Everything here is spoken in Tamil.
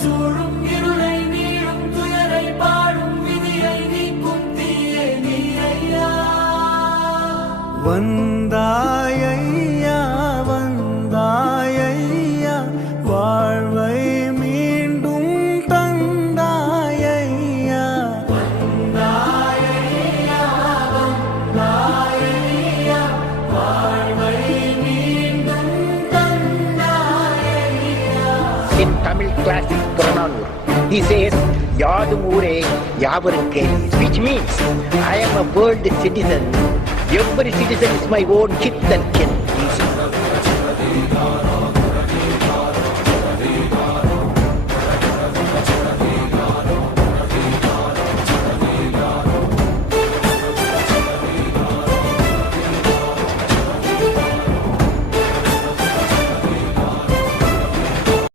சூழும் இருளை நீளும் துயரை பாடும் விதியை நீக்கும் தீயே நீ ஐயா. வந்தாயையா வந்தாயையா வாழ்வை மீண்டும் தந்தாயையா. வந்தாயையா வந்தாயையா வாழ்வை மீண்டும் தந்தாயையா. In Tamil classic Purananur, he says, Yadum Ure Yavarke, which means I am a world citizen. Every citizen is my own kith and kin.